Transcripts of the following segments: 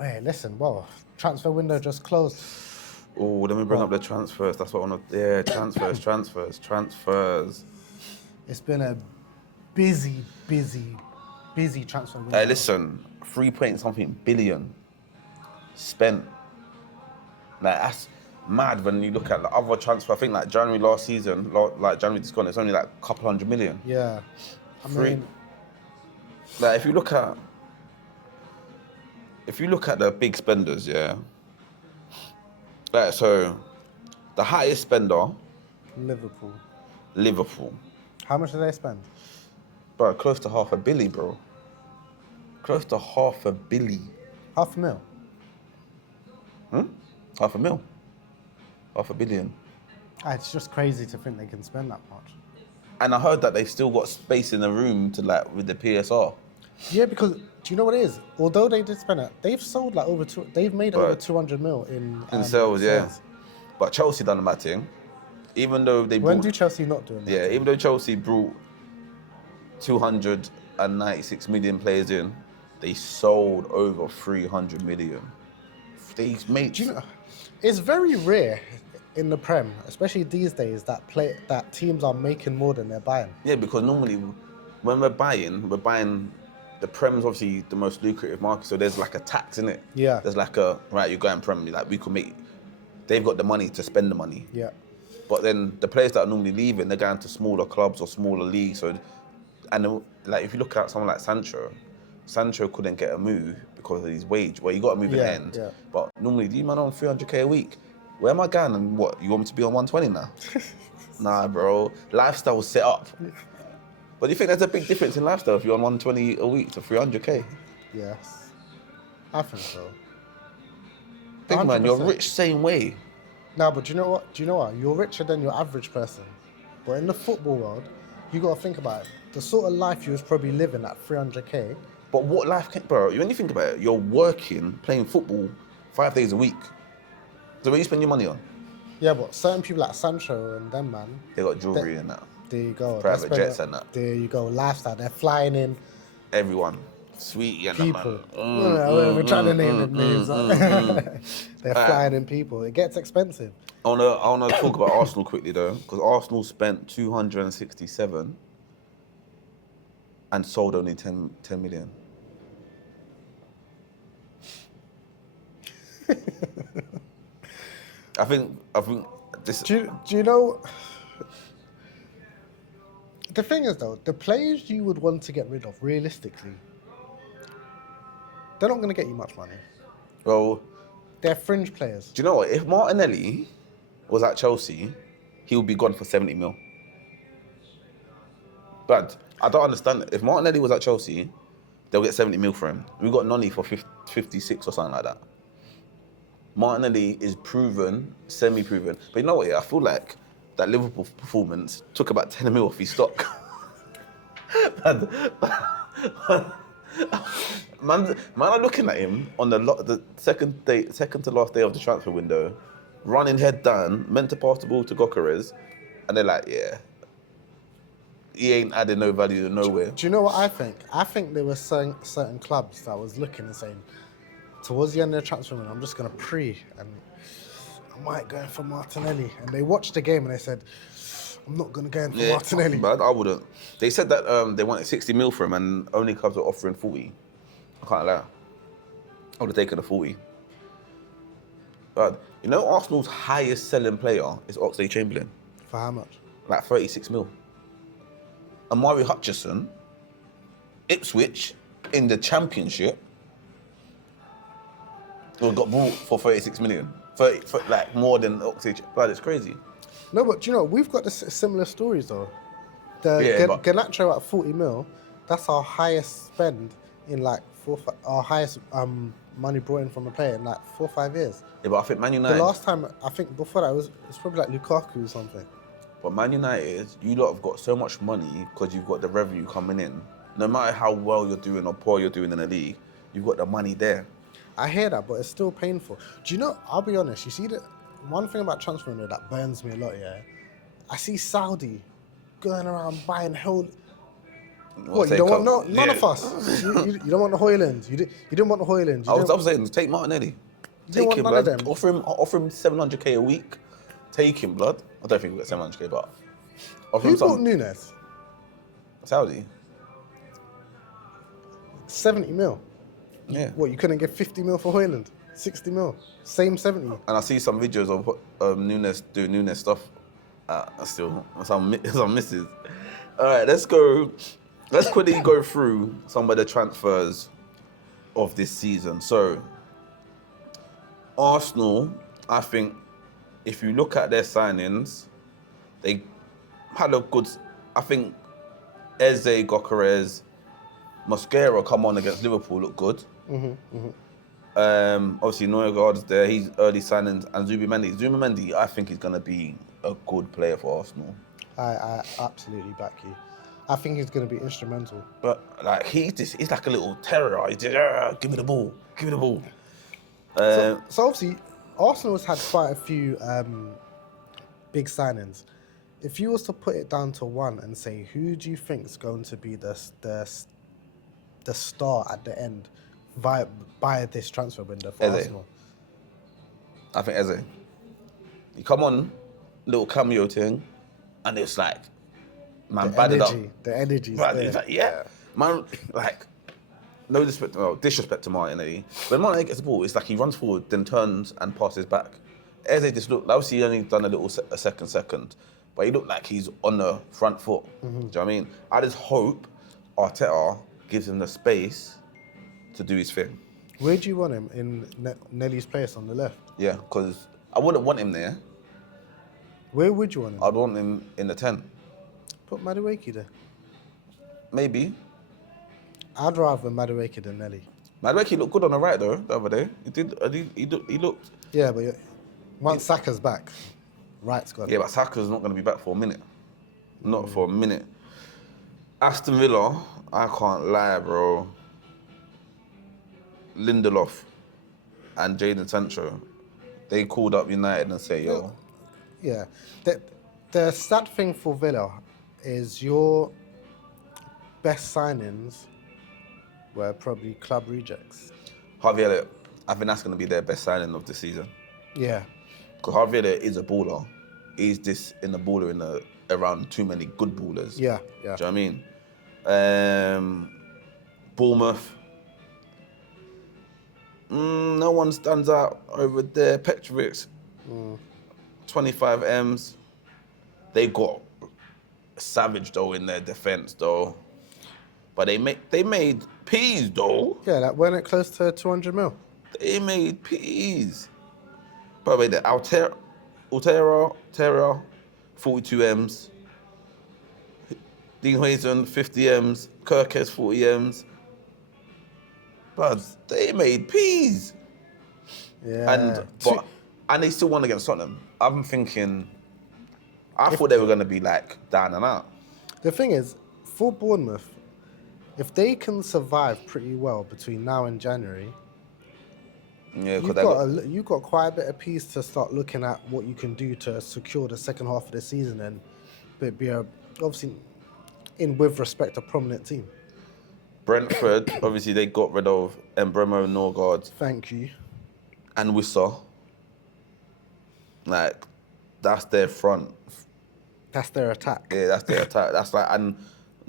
Wait, listen, well, transfer window just closed. Oh, let me bring up the transfers. That's what I want to. Yeah, transfers. It's been a busy transfer window. Hey, listen, 3 point something billion spent. Like that's mad when you look at the other transfer. I think like January last season, like January just gone, it's only like a couple 100 million. Yeah, I mean, like if you look at the big spenders, yeah. Like so, the highest spender, Liverpool. How much did they spend? Bro, close to $500 million, bro. Close to $500 million. $500,000. $500,000. $500 million. It's just crazy to think they can spend that much. And I heard that they've still got space in the room to like with the PSR. Yeah, because do you know what it is? Although they did spend it, they've sold like they've made over 200 mil in sales, yeah. But Chelsea done a mad thing. Even though they when do Chelsea not do that? Yeah, even though Chelsea brought 296 million players in, they sold over 300 million. They made. Do you know? It's very rare in the Prem, especially these days, that teams are making more than they're buying. Yeah, because normally when we're buying. The Prem's obviously the most lucrative market, so there's like a tax in it. Yeah. There's like you're going Prem, like we could make. They've got the money to spend the money. Yeah. But then the players that are normally leaving, they're going to smaller clubs or smaller leagues. So, and like if you look at someone like Sancho couldn't get a move because of his wage. Well, you got to move in the end. Yeah. But normally, do you man on 300k a week? Where am I going? And what? You want me to be on 120 now? Nah, bro. Lifestyle's set up. But do you think there's a big difference in lifestyle if you're on 120 a week to 300k? Yes, I think so. Big man, you're rich same way. No, but do you know what? You're richer than your average person. But in the football world, you got to think about it. The sort of life you was probably living at 300k. But what life can, bro? When you think about it, you're working, playing football 5 days a week. So where you spend your money on? Yeah, but certain people like Sancho and them, man. They got jewelry and that. There you go. Private jets and that. There you go. Lifestyle. They're flying in. Everyone. Sweetie and people. that man. We're trying to name them names. They're flying in people. It gets expensive. I wanna talk about Arsenal quickly though, because Arsenal spent 267 and sold only 10 million. I think this. Do you know? The thing is though, the players you would want to get rid of, realistically, they're not going to get you much money. Well, they're fringe players. Do you know what? If Martinelli was at Chelsea, he would be gone for 70 mil. But I don't understand. If Martinelli was at Chelsea, they'll get 70 mil for him. We got Noni for 56 or something like that. Martinelli is proven, semi-proven. But you know what? Yeah, I feel like that Liverpool performance took about 10 mil off his stock. Man are looking at him on the second to last day of the transfer window, running head down, meant to pass the ball to Gyökeres, and they're like, yeah, he ain't adding no value to nowhere. Do you know what I think? I think there were certain clubs that was looking and saying, towards the end of the transfer window, I'm just going to and I might go in for Martinelli. And they watched the game and they said, I'm not going to go in for Martinelli. But I wouldn't. They said that they wanted 60 mil for him and only clubs were offering 40. I can't lie. I would have taken the 40. But you know Arsenal's highest selling player is Oxlade-Chamberlain. For how much? Like 36 mil. Amari Hutchison, Ipswich, in the Championship, got bought for 36 million. For like more than Oxlade. Blood, it's crazy. No, but do you know, we've got similar stories though. Garnacho at 40 mil, that's our highest spend in like our highest money brought in from a player in like 4 or 5 years. Yeah, but I think Man United... The last time, I think before that, it's probably like Lukaku or something. But Man United, you lot have got so much money because you've got the revenue coming in. No matter how well you're doing or poor you're doing in the league, you've got the money there. I hear that, but it's still painful. Do you know, I'll be honest, you see that one thing about transfer window that burns me a lot, yeah? I see Saudi going around buying What, you don't want none of us? You don't want the Hoylands? You didn't want the Hoylands? I was saying, take Martinelli. You Take didn't him, want none blood. of them? Offer him 700k a week. Take him, blood. I don't think we'll get 700k, but offer Who him bought some. Nunes? Saudi. 70 mil. Yeah. What, you couldn't get 50 mil for Hoyland? 60 mil? Same 70? And I see some videos of Nunes doing Nunes stuff. Still, some misses. All right, let's go. Let's quickly go through some of the transfers of this season. So, Arsenal, I think, if you look at their signings, they had a good. I think Eze, Gokares, Mosquera come on against Liverpool look good. Obviously, Neugaard's there. He's early signings, and Zubimendi, I think, is going to be a good player for Arsenal. I absolutely back you. I think he's going to be instrumental. But like he's like a little terror. He's just, give me the ball. So obviously, Arsenal has had quite a few big signings. If you was to put it down to one and say, who do you think is going to be the star at the end by this transfer window for Eze. Arsenal? I think Eze. You come on, little cameo thing, and it's like, man, bad it up. The energy's Man, there. it's like, yeah. Man, like, no disrespect to Martinelli. When Martinelli gets the ball, it's like he runs forward, then turns and passes back. Eze just looked, obviously he only done a second, but he looked like he's on the front foot. Do you know what I mean? I just hope Arteta gives him the space to do his thing. Where do you want him? In Nelly's place on the left? Yeah, because I wouldn't want him there. Where would you want him? I'd want him in the 10. Put Madueke there. Maybe. I'd rather Madueke than Nelly. Madueke looked good on the right though, the other day. He looked. Yeah, but once Saka's back, right's gone. Yeah, but Saka's not going to be back for a minute. Not for a minute. Aston Villa, I can't lie, bro. Lindelof and Jadon Sancho, they called up United and say, yo. Yeah. The sad thing for Villa is your best signings were probably club rejects. Harvey Elliott, I think that's going to be their best signing of the season. Yeah. Because Harvey Elliott is a baller. He's just in the baller around too many good ballers. Yeah. Do you know what I mean? Bournemouth. No one stands out over there. Petrovic, 25 M's. They got savage though in their defense though, but they made peas though. Yeah, that went it close to 200 mil. They made peas. By the way, the Altera, 42 M's. Dean Huijsen, 50 M's. Kirkes, 40 M's. But they made peas. Yeah. And they still won against Tottenham. I'm thinking, I thought they were going to be like down and out. The thing is, for Bournemouth, if they can survive pretty well between now and January, Yeah, you've got quite a bit of peace to start looking at what you can do to secure the second half of the season and be obviously with respect a prominent team. Brentford, obviously they got rid of Embremo, Norgard, Thank you. and Wissa. Like, that's their front. That's their attack. Yeah, that's their attack. That's like, and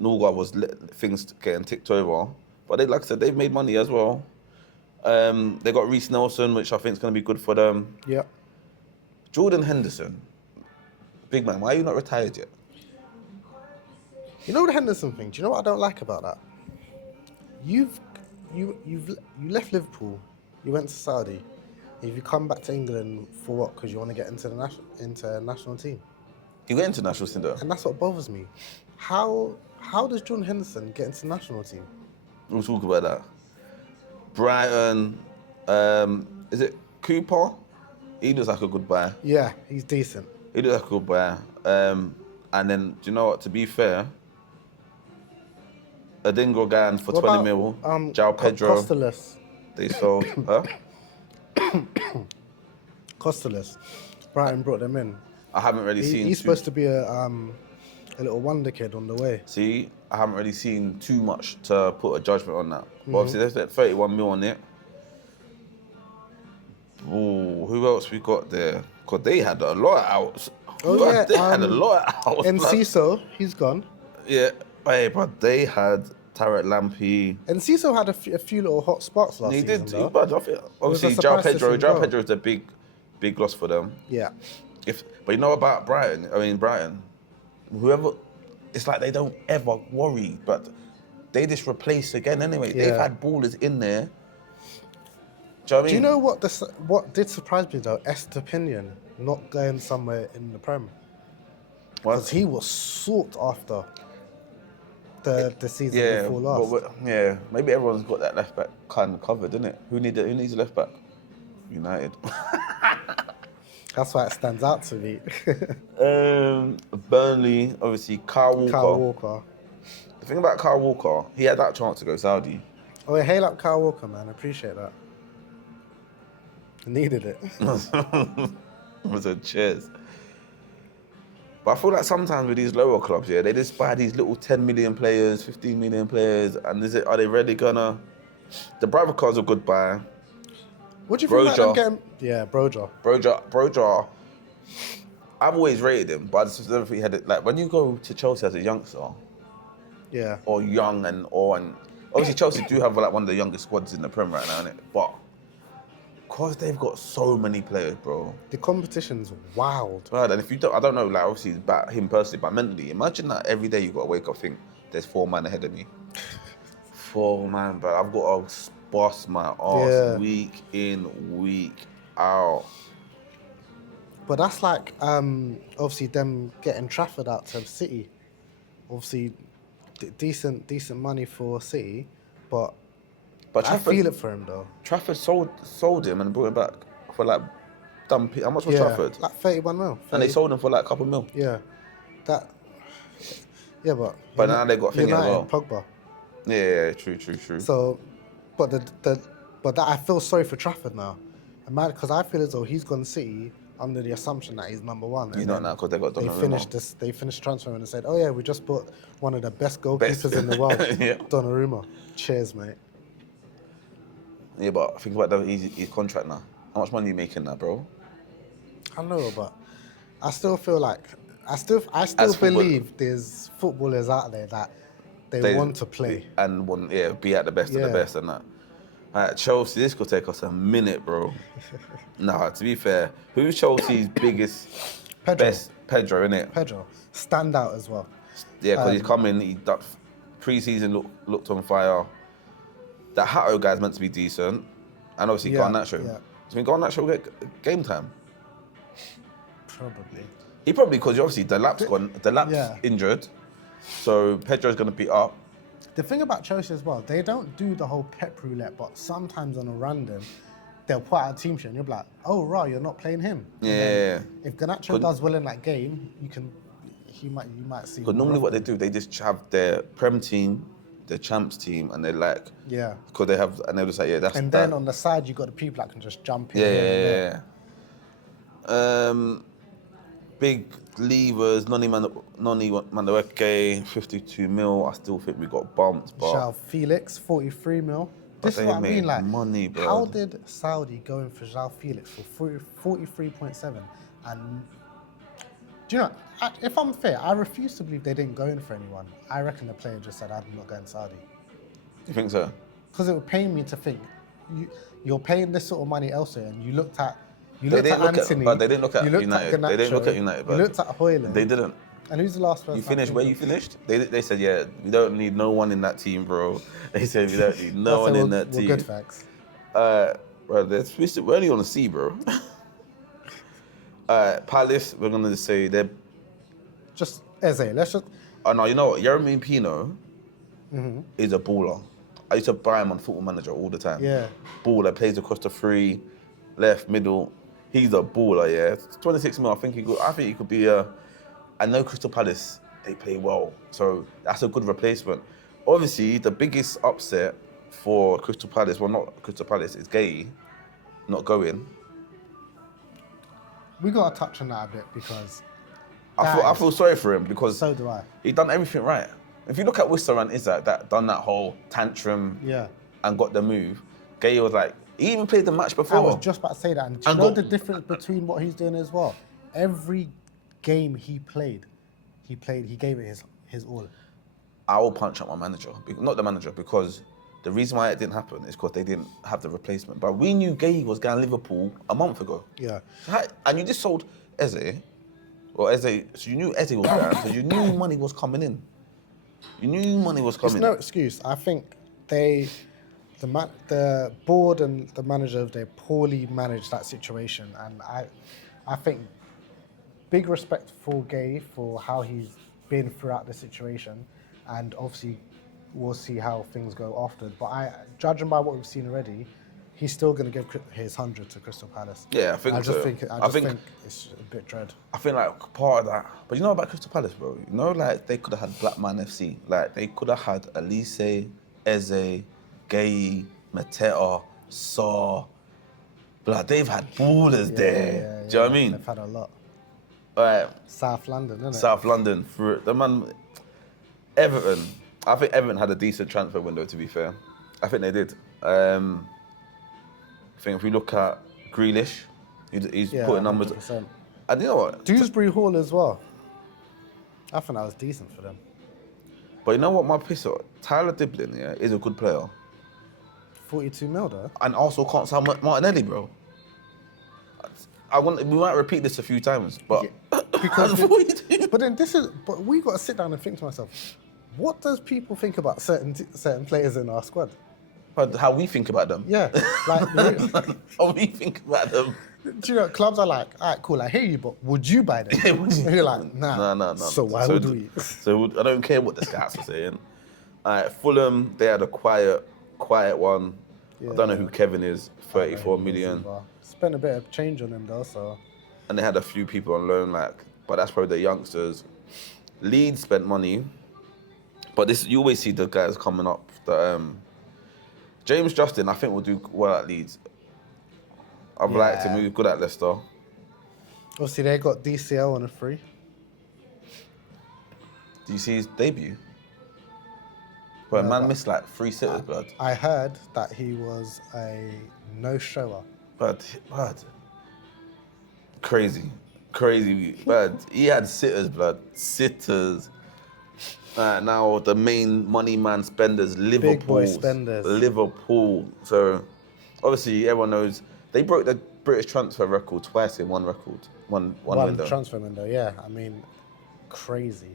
Norgard was things getting ticked over. But they, like I said, they've made money as well. They got Reece Nelson, which I think is going to be good for them. Yeah. Jordan Henderson, big man, why are you not retired yet? You know the Henderson thing? Do you know what I don't like about that? You left Liverpool, you went to Saudi. If you come back to England for what? Because you want to get into the national team. You got international cinder. And that's what bothers me. How does Jordan Henderson get into the national team? We'll talk about that. Brighton, is it Cooper? He looks like a good buy. Yeah, he's decent. He looks like a good buy. And then, do you know what? To be fair, Adingra Gan for 20 mil. João Pedro. Costellas. They sold. Huh? Costellas. Brighton brought them in. I haven't really seen. He's supposed to be a A little wonder kid on the way. See, I haven't really seen too much to put a judgment on that. But obviously, they spent 31 mil on it. Ooh, who else we got there? Because they had a lot of outs. Oh, yeah. They had a lot of outs. And Ciso, he's gone. Yeah, hey, but they had Tarek Lampy. And Ciso had a few little hot spots last season. He though. did, but obviously, João Pedro is a big loss for them. Yeah. But you know about Brighton, whoever, it's like they don't ever worry, but they just replace again anyway. Yeah. They've had ballers in there. Do you know what I mean? Do you know what did surprise me though? Estepinian not going somewhere in the Prem. Because he was sought after the season before last. But maybe everyone's got that left back kind of covered, isn't it? Who needs a left back? United. That's why it stands out to me. Burnley, obviously, Kyle Walker. The thing about Kyle Walker, he had that chance to go Saudi. Oh, yeah, hail up Kyle Walker, man. I appreciate that. I needed it. Was a cheers. But I feel like sometimes with these lower clubs, they just buy these little 10 million players, 15 million players, and are they really gonna? The Brother Car's a good buy. What do you think about them getting? Yeah, Broja. I've always rated him, but I just never think he had it. Like when you go to Chelsea as a youngster, or young and obviously Chelsea do have like one of the youngest squads in the Prem right now, innit? But because they've got so many players, bro. The competition's wild. Right, and if you don't, I don't know, like obviously it's about him personally, but mentally, imagine that every day you got to wake up think there's 4 man ahead of me. 4 man, but I've got to bust my arse week in, week out. But that's like obviously them getting Trafford out to City. Obviously, decent money for City, but Trafford, I feel it for him though. Trafford sold him and brought him back for like dumpy. How much was Trafford? Like 31 mil. 30. And they sold him for like a couple mil. Yeah, but now they got thinking as well. Pogba. Yeah, true. So, but that I feel sorry for Trafford now, because I feel as though he's gone City under the assumption that he's number one. He's not now because they got Donnarumma. They finished transferring and said, "Oh yeah, we just bought one of the best goalkeepers in the world, Donnarumma." Cheers, mate. Yeah, but think about his contract now. How much money are you making now, bro? I know, but I still feel like I still believe there's footballers out there that they want to play and want be at the best of the best and that. Alright, Chelsea, this could take us a minute, bro. Nah, to be fair, who's Chelsea's biggest, best? Pedro, innit? Pedro, stand out as well. Yeah, because he's come in, pre-season looked on fire. That Hato guy's meant to be decent. And obviously Garnacho. Yeah. Do you think Garnacho will get game time? Probably. He probably, because obviously Delap's injured. So Pedro's going to be up. The thing about Chelsea as well, they don't do the whole pep roulette, but sometimes on a random, they'll put out a team sheet and you'll be like, oh, right, you're not playing him. Yeah. If Garnacho does well in that game, you might see. Because normally what they do, they just have their Prem team, their Champs team, and they're like, because they have, and they're just like, that's. And then on the side, you got the people that can just jump in. Big levers, Noni Madueke, 52 mil. I still think we got bumped, but João Felix, 43 mil. This is what I mean, like, money, bro. How did Saudi go in for João Felix for 43.7? And do you know, if I'm fair, I refuse to believe they didn't go in for anyone. I reckon the player just said, I'm not going Saudi. You think so? Because it would pain me to think you're paying this sort of money elsewhere, and you looked at Anthony. But they didn't look at United. They didn't look at United. But you looked at Hoyland. They didn't. And who's the last person? You finished where you finished? They said, we don't need no one in that team, bro. They said, we don't need no one in that team. Good facts. Bro, we're only on the sea, bro. Palace, we're going to say they're... Just Eze, let's just... Oh, no, you know what? Yeremy Pino is a baller. I used to buy him on Football Manager all the time. Yeah. Baller, plays across the three, left, middle. He's a baller, yeah. 26 mil, I think he could be a... I know Crystal Palace, they play well, so that's a good replacement. Obviously, the biggest upset for Crystal Palace, well, not Crystal Palace, is Guehi not going. We got to touch on that a bit because I feel sorry for him because So do I. he done everything right. If you look at Wissa and Isaac, that done that whole tantrum and got the move, Guehi was like, he even played the match before. I was just about to say that. And do you know the difference between what he's doing as well? Every game he gave it his all. I will punch up my manager, not the manager, because the reason why it didn't happen is because they didn't have the replacement. But we knew Guehi was going to Liverpool a month ago. Yeah. And you just sold Eze, so you knew Eze was going, so you knew money was coming in. You knew money was coming in. It's no excuse. I think the board and the manager, they poorly managed that situation. And I think big respect for Guehi for how he's been throughout the situation. And obviously, we'll see how things go after. But judging by what we've seen already, he's still going to give his 100 to Crystal Palace. Yeah, I think I just think it's a bit dread. I think like part of that, but you know about Crystal Palace, bro? You know, like they could have had Black Man FC. Like they could have had Elise, Eze, Guehi, Mateta, Saw. Like they've had ballers there. Yeah, Do you know what I mean? They've had a lot. South London, isn't it? South London. For the man, Everton. I think Everton had a decent transfer window, to be fair. I think they did. I think if we look at Grealish, he's putting numbers. 100%. And you know what? Dewsbury Hall as well. I think that was decent for them. But you know what my piss off? Tyler Diblin, is a good player. 42 mil though. And also can't sign Martinelli, bro. We might repeat this a few times, but But then but we got to sit down and think to myself, what does people think about certain players in our squad? But how we think about them. Yeah, like How we think about them. do you know, clubs are like, all right, cool, I hear you, but would you buy them? And you're like, nah. No. So why would we? So I don't care what the scouts are saying. Fulham, they had a quiet one. I don't know who Kevin is, 34 million. Spent a bit of change on him though, so. And they had a few people on loan, but that's probably the youngsters. Leeds spent money, but you always see the guys coming up. James Justin, I think will do well at Leeds. I've liked him. He was good at Leicester. Obviously, they got DCL on a free. Do you see his debut? But man missed like 3 sitters, blood. I heard that he was a no-shower. But crazy, blood. He had sitters, blood. Sitters. Now the main money man spenders, Liverpool. Big boy spenders. Liverpool. So obviously everyone knows they broke the British transfer record twice in one window. Transfer window, yeah. I mean, crazy.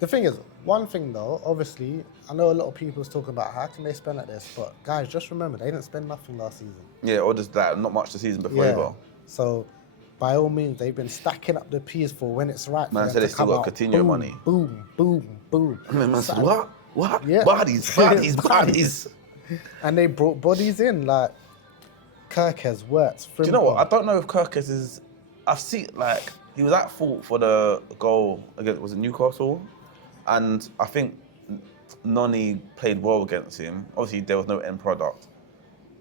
The thing is, one thing though, obviously, I know a lot of people was talking about how can they spend like this, but guys, just remember they didn't spend nothing last season. Yeah, or just that, not much the season before either. So, by all means, they've been stacking up the P's for when it's right. Man said they still got Coutinho money. Boom. And man said, what? Yeah. Bodies. And they brought bodies in, like Kirkes, Wirtz, Do you know what? I don't know if Kirkes is. I've seen, he was at fault for the goal against, was it Newcastle? And I think Noni played well against him. Obviously, there was no end product.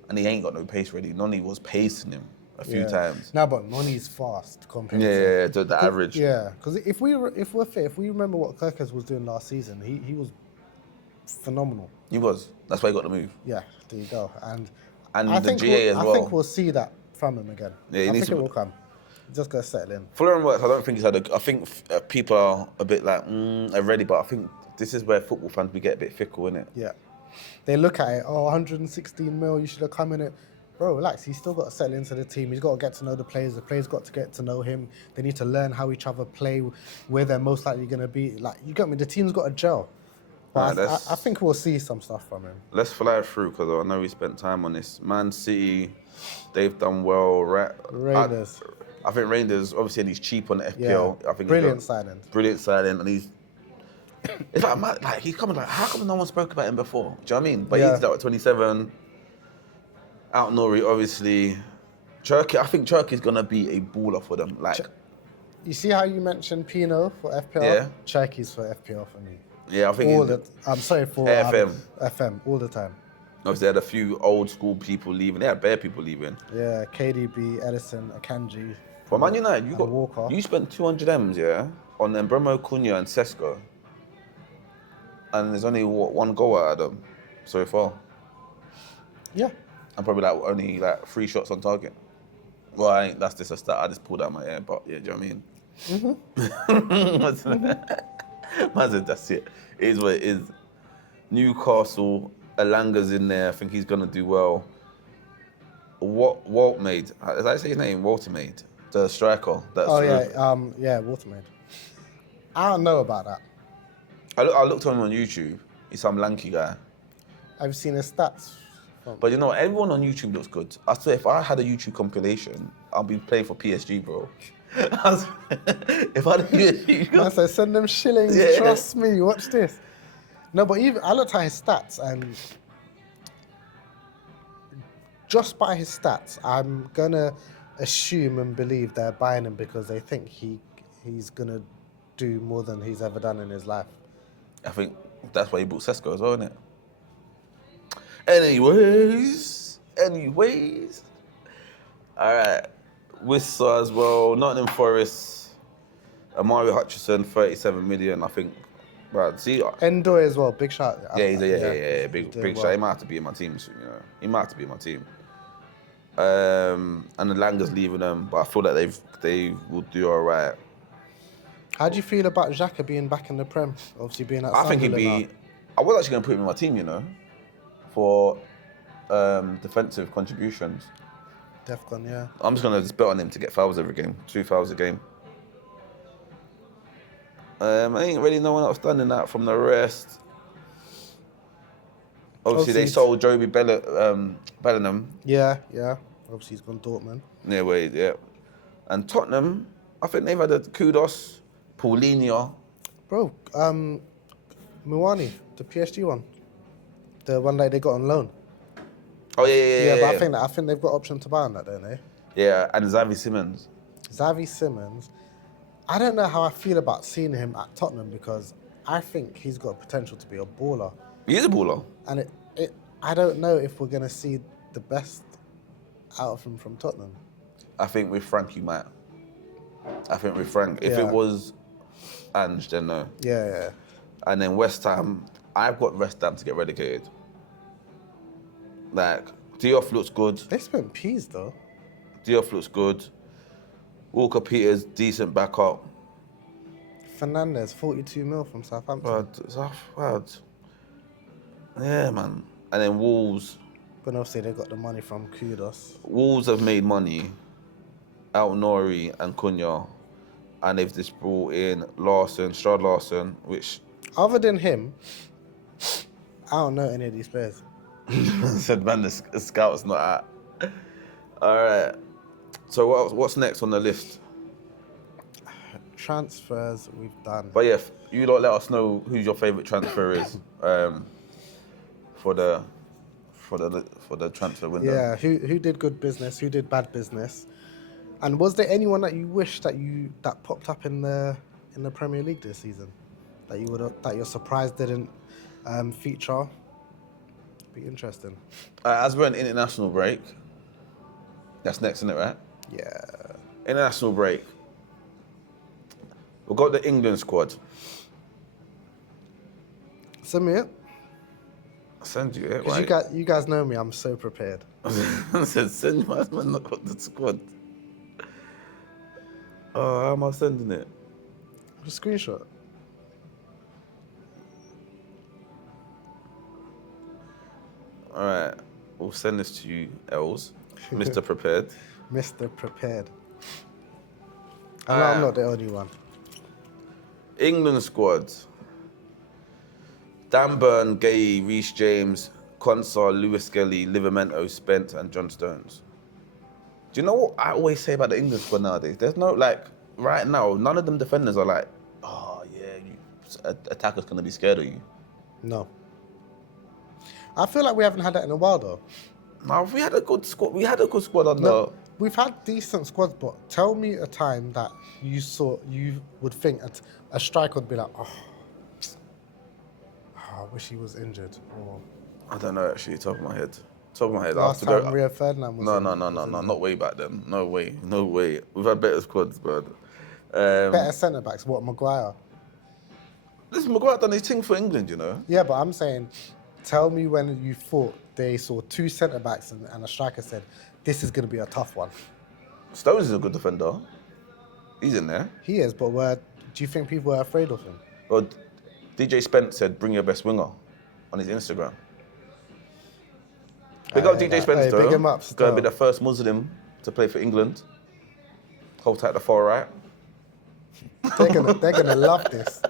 And he ain't got no pace really. Noni was pacing him a few times. No, but Noni's fast compared to the average. Yeah, because if we're fair, if we remember what Kirkes was doing last season, he was phenomenal. He was. That's why he got the move. Yeah, there you go. And I think GA as well. I think we'll see that from him again. Yeah, I think it will come. Just gotta settle in. Fulham works. I don't think he's had I think people are a bit like are ready, but I think this is where football fans we get a bit fickle, innit? Yeah. They look at it. 116 mil. You should have come in it. Bro, relax. He's still got to settle into the team. He's got to get to know the players. The players got to get to know him. They need to learn how each other play, where they're most likely going to be. Like, you got me. The team's got to gel. But I think we'll see some stuff from him. Let's fly through because I know we spent time on this. Man City, they've done well. Raiders. I think Rangers, obviously, he's cheap on the FPL. Yeah. I think Brilliant signing. And he's... It's like he's coming how come no one spoke about him before? Do you know what I mean? But he's at 27. Out Nori, obviously. I think Cherky's going to be a baller for them. You see how you mentioned Pino for FPL? Yeah. Cherky's for FPL for me. Yeah, I think I'm sorry, for FM. FM, all the time. Obviously, they had a few old school people leaving. They had bare people leaving. Yeah, KDB, Edison, Akanji. For Man United, Walker. you spent 200 M's, yeah, on Mbeumo, Cunha and Sesko, and there's only one goal out of them so far, Yeah. and probably like only like 3 shots on target. Well, that's just a stat I just pulled out of my ear, but yeah, do you know what I mean? Man said that's it. It is what it is. Newcastle, Elanga's in there. I think he's gonna do well. Walt made. Did I say his name? Walter made the striker. That's Watermaid. I don't know about that. I looked on him on YouTube. He's some lanky guy. Have you seen his stats? But you know, everyone on YouTube looks good. I swear, if I had a YouTube compilation, I'd be playing for PSG, bro. If I had a PSG, Man said, send them shillings. Yeah. Trust me. Watch this. No, but even I looked at his stats, and just by his stats, I'm gonna assume and believe they're buying him because they think he's gonna do more than he's ever done in his life. I think that's why he bought Sesko as well, isn't it? Anyways. All right. Wissa as well. Nottingham Forest. Amari Hutchison, 37 million, I think. Right, see. Endoy as well. Big shout. Yeah. Big shout. He might have to be in my team soon, you know. He might have to be in my team. And the Langa's leaving them, but I feel like they will do all right. How do you feel about Xhaka being back in the Prem? Obviously being at I think he'd be. I was actually going to put him in my team, you know, for defensive contributions. Defcon, yeah. I'm just going to bet on him to get fouls every game, 2 fouls a game. I ain't really no one else done in that from the rest. Obviously they sold Joby Bellingham. Yeah. Obviously he's gone Dortmund. Yeah. And Tottenham, I think they've had a kudos. Paulinho. Bro, Muani, the PSG one. The one that they got on loan. Oh yeah. But I think they've got option to buy on that, don't they? Yeah, and Xavi Simons. I don't know how I feel about seeing him at Tottenham because I think he's got potential to be a baller. He is a baller. And I don't know if we're going to see the best out of him from Tottenham. I think with Frank you might. If it was Ange, then no. Yeah. And then West Ham, I've got West Ham to get relegated. Like, Diop looks good. They spent peas though. Diop looks good. Walker Peters, decent backup. Fernandez, 42 mil from Southampton. Bad. Yeah, man. And then Wolves. But obviously they got the money from Kudos. Wolves have made money. Out Nori and Cunha. And they've just brought in Strad Larson, which... Other than him, I don't know any of these players. Said, man, the scout's not at. All right. So what's next on the list? Transfers we've done. But yeah, you lot let us know who your favourite transfer is for the transfer window. Yeah, who did good business, who did bad business, and was there anyone that you wish that popped up in the Premier League this season that you're surprised didn't feature? Be interesting. As we're on international break, that's next, isn't it, right? Yeah. International break. We've got the England squad. Send me it. I'll send you it. Because you guys know me, I'm so prepared. I said, send my man not got the squad. Oh, how am I sending it? A screenshot. All right, we'll send this to you, Ellz. Mr. Prepared. Mr. Prepared. I'm not the only one. England squad. Dan Burn, Guehi, Reece James, Konsa, Lewis Skelly, Livramento, Spence, and John Stones. Do you know what I always say about the England squad nowadays? There's no, right now, none of them defenders are like, oh, yeah, attacker's going to be scared of you. No. I feel like we haven't had that in a while, though. No, we had a good squad. We've had decent squads, but tell me a time that you would think a striker would be like, I wish he was injured. Or I don't know, actually, top of my head. Top of my head, Last after time Rio Ferdinand was no, in there. not way back then. No way. We've had better squads, bro. Better centre backs. What, Maguire? Listen, Maguire done his thing for England, you know. Yeah, but I'm saying, tell me when you thought they saw two centre backs and a striker said, "This is going to be a tough one." Stones is a good defender. He's in there. He is, but do you think people are afraid of him? Well, DJ Spence said, "Bring your best winger," on his Instagram. Big up DJ Spence, though. Big him up. Going to be the first Muslim to play for England. Hold tight the far right. They're gonna love this.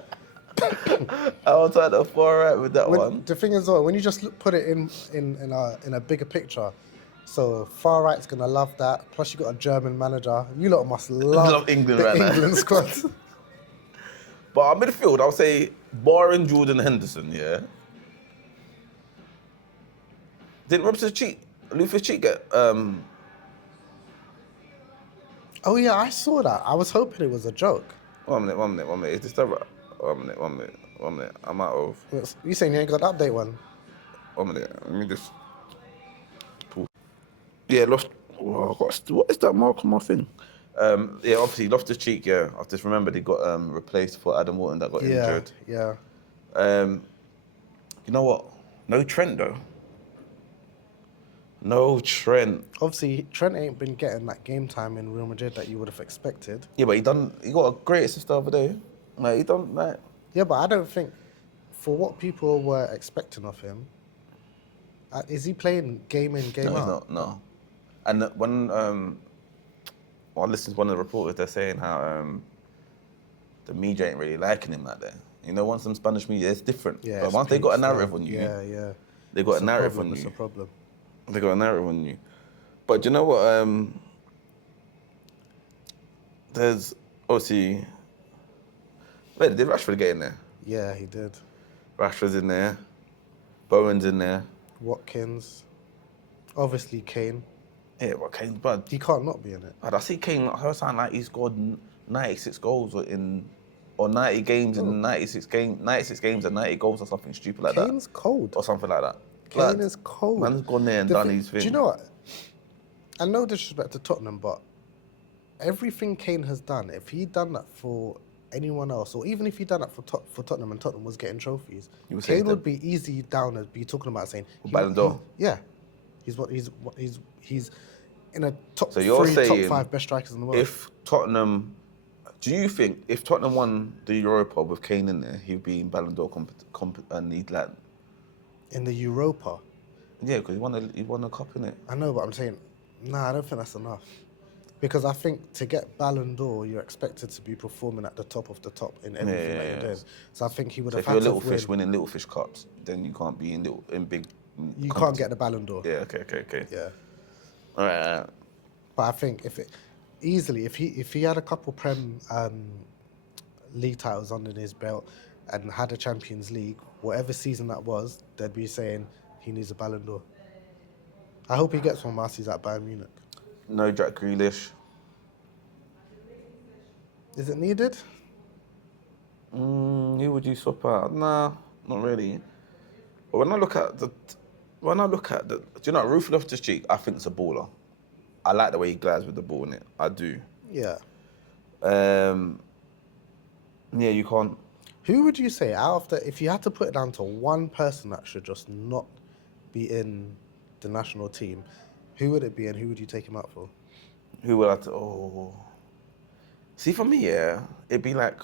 Hold tight the far right with that one. The thing is, when you just put it in a bigger picture, so far right's gonna love that. Plus, you got a German manager. You lot must love England the right now. England squad. But our midfield, I'll say, barring Jordan Henderson, yeah. Didn't Lufus Cheek get? Oh yeah, I saw that. I was hoping it was a joke. 1 minute. Is this the right? 1 minute. I'm out of. You saying you ain't got the update one? 1 minute. Let me just. Pull. Yeah, lost. Oh, what is that mark on my thing? Yeah, obviously Loftus Cheek. Yeah, I just remembered he got replaced for Adam Wharton that got injured. Yeah. You know what? No Trent though. No Trent. Obviously, Trent ain't been getting that game time in Real Madrid that you would have expected. Yeah, but he got a great assist over there. Like, he done, like... Yeah, but I don't think, for what people were expecting of him, is he playing game in, game out? No, he's not, no. And when I listened to one of the reporters, they're saying how the media ain't really liking him like that. You know, once some Spanish media, it's different. Yeah, but once they got a narrative on you, they got a narrative on you. It's a problem. They got a narrative on you. But you know what? There's obviously... Wait, did Rashford get in there? Yeah, he did. Rashford's in there. Bowen's in there. Watkins. Obviously Kane. Yeah, but Kane's bad. He can't not be in it. I see Kane, I heard something like he scored 96 goals or 90 games in 96 games and 90 goals or something stupid like that. Kane's cold. Or something like that. Kane is cold. Man's gone there and done his thing. Do you know what? And no disrespect to Tottenham, but everything Kane has done, if he'd done that for anyone else, or even if he'd done that for Tottenham and Tottenham was getting trophies, Kane would be easy down and be talking about saying... Ballon d'Or. Yeah. He's in a top so you're 3, saying top 5 best strikers in the world. Do you think if Tottenham won the Europa with Kane in there, he'd be in Ballon d'Or and he'd like... In the Europa? Yeah, because he won a cup in it. I know, but I'm saying, I don't think that's enough. Because I think to get Ballon d'Or, you're expected to be performing at the top of the top in everything that you're doing. So I think he would have had to if you're a little fish winning little fish cups, then you can't be in big... You can't get the Ballon d'Or. Yeah, okay. Yeah. All right. But I think if he had a couple Prem league titles under his belt and had a Champions League, whatever season that was, they'd be saying he needs a Ballon d'Or. I hope he gets one whilst he's at Bayern Munich. No Jack Grealish. Is it needed? Who would you swap out? Nah, not really. But when I look at the, do you know, Ruth Loftus-Cheek, I think it's a baller. I like the way he glides with the ball in it. I do. Yeah. Yeah, you can't. Who would you say if you had to put it down to one person that should just not be in the national team, who would it be and who would you take him out for? Who would I? See, for me, yeah, it'd be like,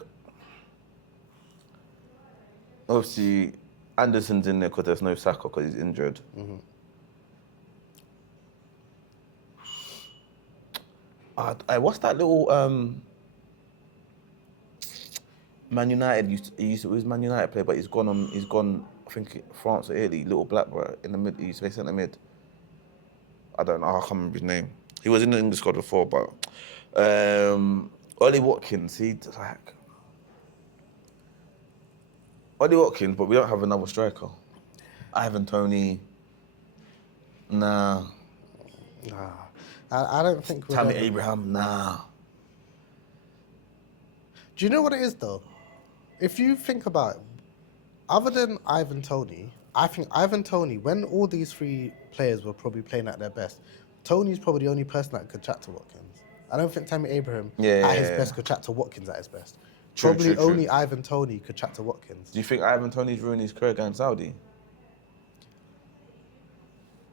obviously, Anderson's in there because there's no Saka because he's injured. Mm-hmm. What's that little Man United? He was Man United player, but he's gone. I think France or Italy. Little black boy in the mid. He used to play centre mid. I don't know. I can't remember his name. He was in the English squad before, but Ollie Watkins. He's like Ollie Watkins, but we don't have another striker. Ivan Toney. Nah. I don't think... Tammy Abraham, nah. Do you know what it is, though? If you think about it, other than Ivan Toney, I think Ivan Toney, when all these three players were probably playing at their best, Tony's probably the only person that could chat to Watkins. I don't think Tammy Abraham at his best could chat to Watkins at his best. Probably only Ivan Toney could chat to Watkins. Do you think Ivan Toney's ruined his career going Saudi?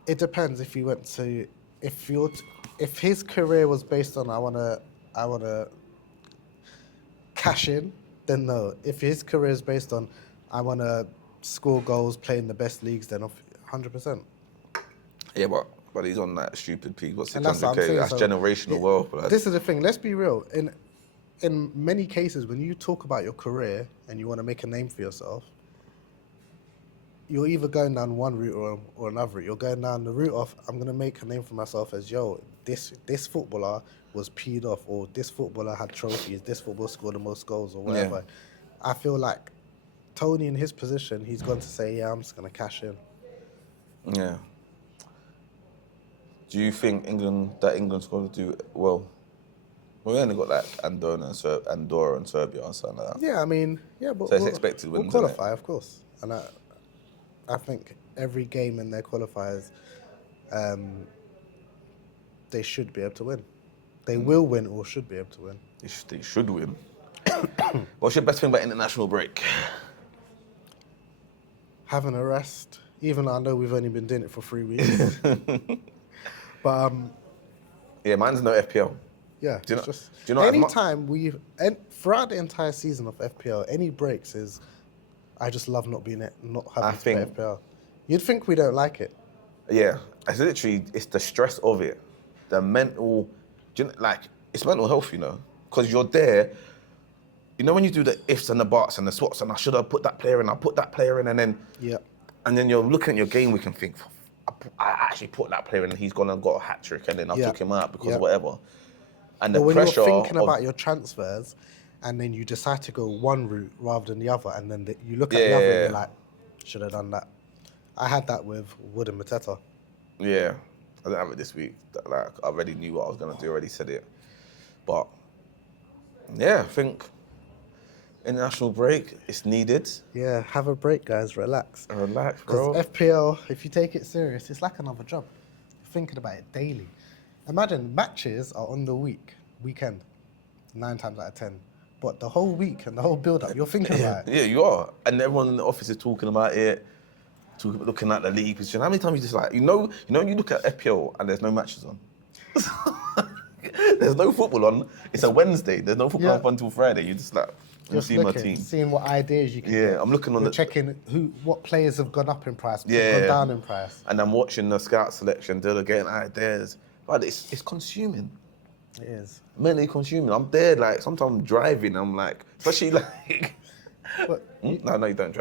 It depends if you went to if his career was based on I wanna cash in, then no. If his career is based on I wanna score goals, play in the best leagues, then 100%. Yeah, but he's on that stupid peak. What's And that's what I'm 600k? saying. That's So generational wealth. Like. This is the thing. Let's be real. In many cases, when you talk about your career and you want to make a name for yourself, you're either going down one route or another route. You're going down the route of I'm gonna make a name for myself as this footballer was peed off, or this footballer had trophies, this footballer scored the most goals, or whatever. Yeah. I feel like Tony in his position, he's going to say, yeah, I'm just gonna cash in. Yeah. Do you think England's going to do well? We only got like Andorra and Serbia and something like that. Yeah, I mean, yeah, but so it's expected we'll wins, qualify, of course. And I think every game in their qualifiers, they should be able to win. They will win or should be able to win. They should win. What's your best thing about international break? Having a rest, even though I know we've only been doing it for 3 weeks. But yeah, mine's no FPL. Yeah, do you know? Anytime throughout the entire season of FPL, any breaks is, I just love not having to play FPL. You'd think we don't like it. Yeah, it's the stress of it, the mental, it's mental health, because you're there. You know when you do the ifs and the buts and the swaps, and I should have put that player in, I put that player in, and then you're looking at your game week and think, I actually put that player in, and he's gone and got a hat trick, and then I took him out because of whatever. And but when you're thinking about your transfers, and then you decide to go one route rather than the other, and then you look at the other and you're like, should have done that. I had that with Wood and Mateta. Yeah, I didn't have it this week. Like, I already knew what I was going to do, already said it. But, yeah, I think international break, it's needed. Yeah, have a break, guys. Relax. Relax, bro. Because FPL, if you take it serious, it's like another job. You're thinking about it daily. Imagine matches are on the weekend, 9 times out of 10. But the whole week and the whole build-up, you're thinking about it. Yeah, you are. And everyone in the office is talking about it, looking at the league. How many times you just like, when you look at FPL and there's no matches on? There's no football on. It's a Wednesday. There's no football on until Friday. You just like, I'm seeing my team. Seeing what ideas you can Yeah, get. I'm looking on checking what players have gone up in price, what have gone down in price. And I'm watching the scout selection, they're getting ideas. But it's consuming. It is. Mentally consuming. I'm there, like, sometimes I'm driving, I'm like, especially like... But No, you don't drive.